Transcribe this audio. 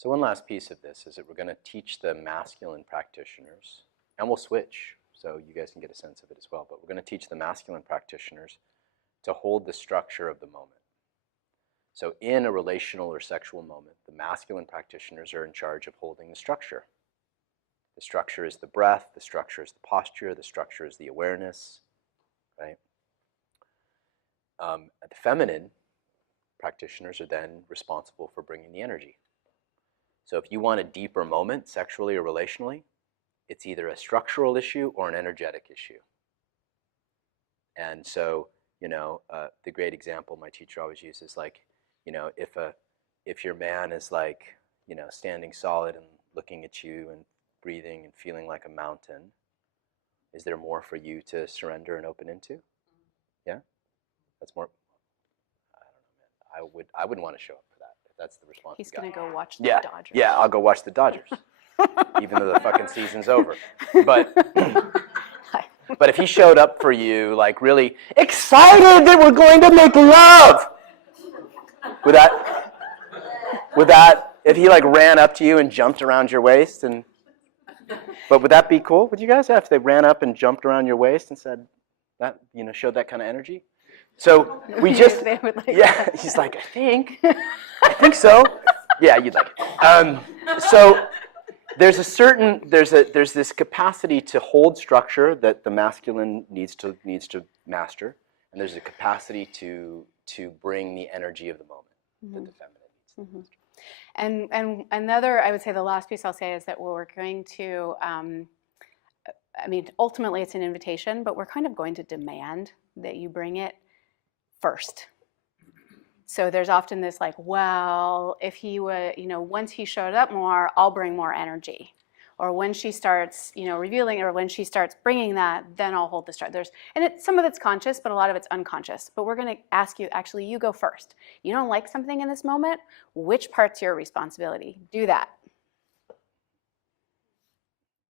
So one last piece of this is that we're going to teach the masculine practitioners, and we'll switch so you guys can get a sense of it as well, but we're going to teach the masculine practitioners to hold the structure of the moment. So in a relational or sexual moment, the masculine practitioners are in charge of holding the structure. The structure is the breath, the structure is the posture, the structure is the awareness, right? The feminine practitioners are then responsible for bringing the energy. So if you want a deeper moment, sexually or relationally, it's either a structural issue or an energetic issue. And so, you know, the great example my teacher always uses, like, you know, if your man is like, you know, standing solid and looking at you and breathing and feeling like a mountain, is there more for you to surrender and open into? Yeah? That's more, I don't know, man. I wouldn't want to show up for that. If that's the response. He's going to go watch the yeah, Dodgers. Yeah, I'll go watch the Dodgers. Even though the fucking season's over. But if he showed up for you, like really excited that we're going to make love, would that, if he like ran up to you and jumped around your waist and, but would that be cool with you guys? Yeah, if they ran up and jumped around your waist and said that, you know, showed that kind of energy? So we just, yeah, he's like, I think so. Yeah, you'd like it. So there's this capacity to hold structure that the masculine needs to master, and there's a capacity to bring the energy of the moment that the feminine needs to master. And another, I would say the last piece I'll say is that we're going to, I mean, ultimately it's an invitation, but we're kind of going to demand that you bring it first. So there's often this like, well, if he would, you know, once he showed up more, I'll bring more energy. Or when she starts, you know, revealing, or when she starts bringing that, then I'll hold the start. And some of it's conscious, but a lot of it's unconscious. But we're going to ask you, actually, you go first. You don't like something in this moment, which part's your responsibility? Do that.